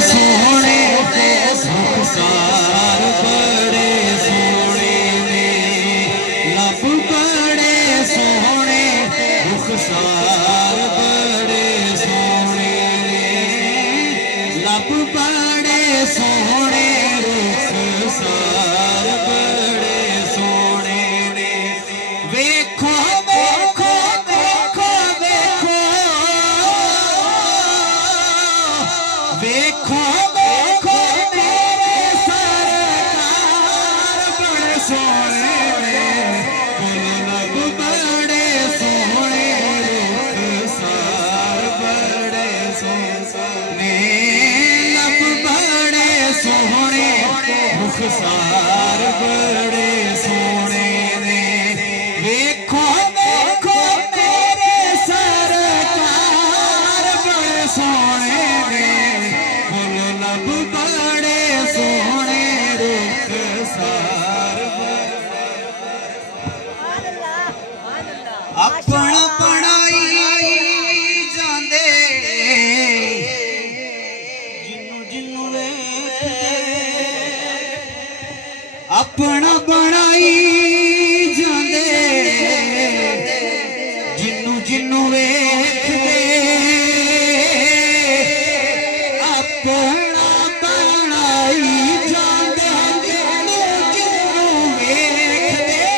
सोने रुखसार बड़े सोने ने लब बड़े सोने रुखसार बड़े सोने ने लब बड़े सोने रुखसार बड़े सोने ने वेखो वेखो वेखो वेखो वेखो मेरे सरकार बड़े सोने लब बड़े सोने रुखसार बड़े सोने लब बड़े सोने रुखसार बड़े सोने ने वेखो वेखो मेरे सरकार बड़े सोने ने लब बड़े सोने रुखसार अपना बनाई जांदे जिन्नू जिन्नू अपना बनाई जांदे जिन्नू जिन्नू वेखदे अपना बनाई जांदे जिन्नू जिन्नू वेखदे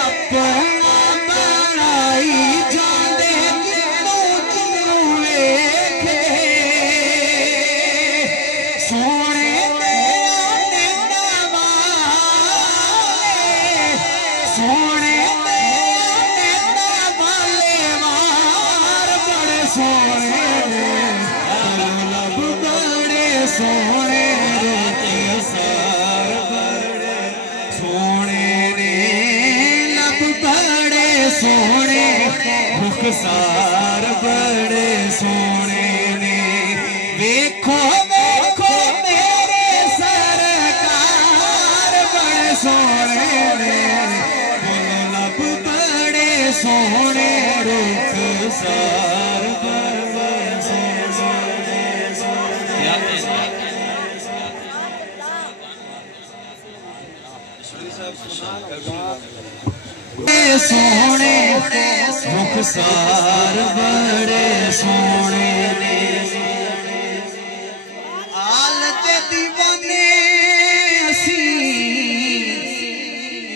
अपना बनाई जांदे जिन्नू जिन्नू वेखदे सोने सोने वाले मार बड़े सोने लब बड़े सोने रुखसार बड़े सोने ने लब बड़े सोने रुखसार बड़े सोने ने वेखो वेखो मेरे सरकार बड़े सोने ने लब बड़े सोने रुखसार बड़े सोने सोने रुखसार बड़े सोने ने आलत दीवाने असी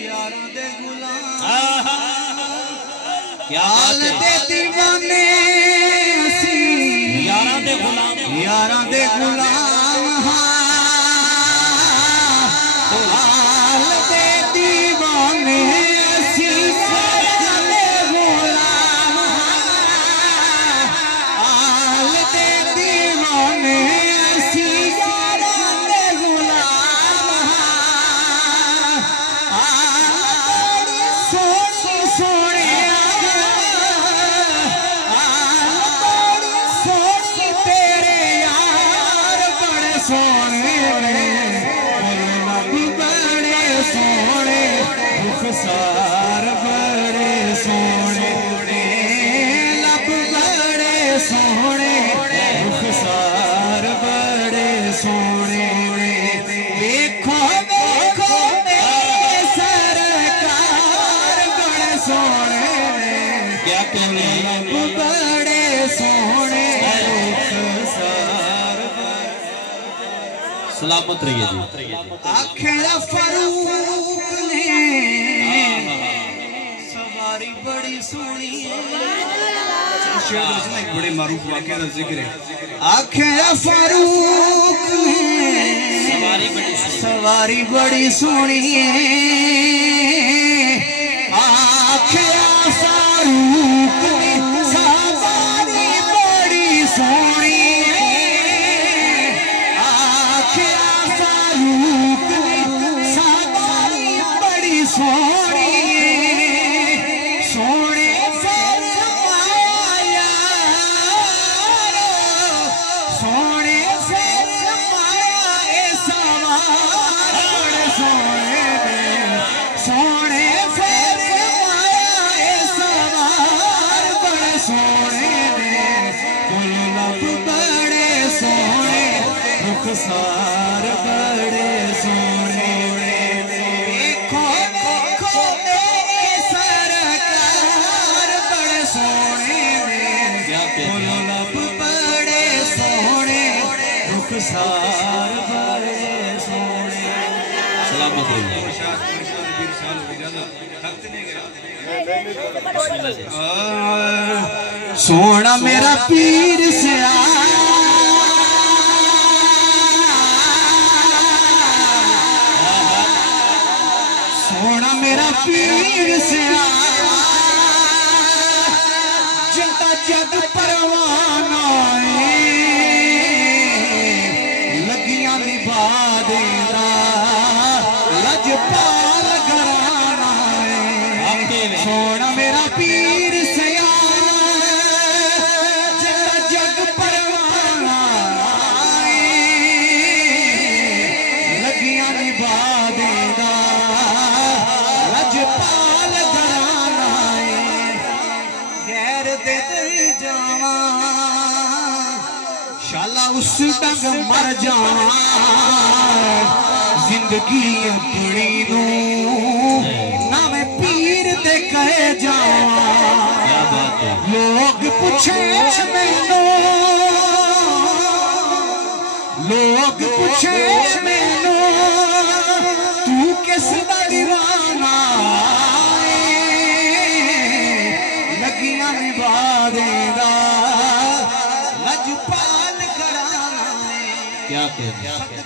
यारों दे गुलाम आलत दीवाने असी यारां दे गुलाम हाल दे दीवाने असी यारां दे गुलाम हाल दे दीवाने असी यारां दे गुलाम सोने सोने सोने तेरे यार बड़े सोने लब बड़े सोने रुखसार बड़े सोने लब बड़े सोने रुखसार बड़े सोने देखो देखो मेरे सरकार बड़े सोने क्या कहने लब बड़े सोने रुखसार सलामत रहिए जी आखिया फारूक ने सवारी बड़ी सोनी एक बड़े मारूफ वाक़या का जिक्र है आखिया फारूक ने सवारी बड़ी सोनी आखिया फारूक ने सवारी बड़ी सोनी सोने सोने फरमाया सोने फरमाया ए सवार सोने सोने फरमाया ए सवार रुखसार बड़े सोने देखो देखो मेरे सरकार बड़े सोने बोलो लब बड़े सोने रुखसार बड़े सोने सलामत सोना मेरा पीर से सोना मेरा पीर से जिंदा जग परवाना लगियां निभा देना लजपाल घराना सोना मेरा पीर से जिंदा जग परवाना लगियां निभा देना लजपाल घराना गैर दे जावा शाला उस डंग मर जावा जिंदगी अपनी नू ना मैं पीर दे कहे जावा लोग पूछे मैनू लोग पूछे मैनू तू किस दा दीवाना लगियां निभा देना लजपाल घराना क्या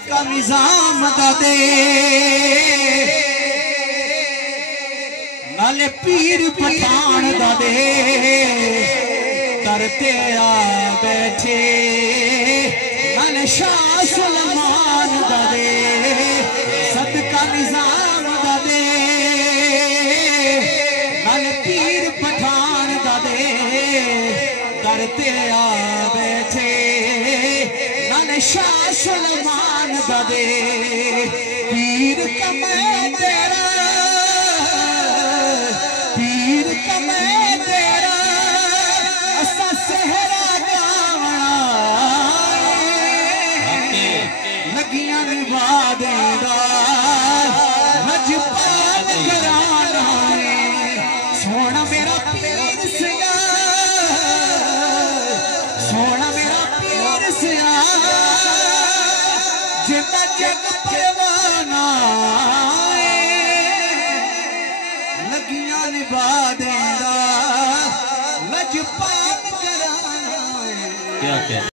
का निजाम दा दे नाले पीर पठान दा दे तरते आ बैठे नाले शाह सुलेमान दा दे सदका निजाम दा दे नाले पीर पठान दा दे तरते आ बैठे नाले शाह सुलेमान दा दे पीर कमै तेरा पीर कमै तेरा असा सेहरा गावना लगियां निभा देना लजपाल घराना सोना मेरा पीर सिया सोना मेरा पीर सिया जिंदा जग परवाना लगियां निभा देना लजपाल घराना क्या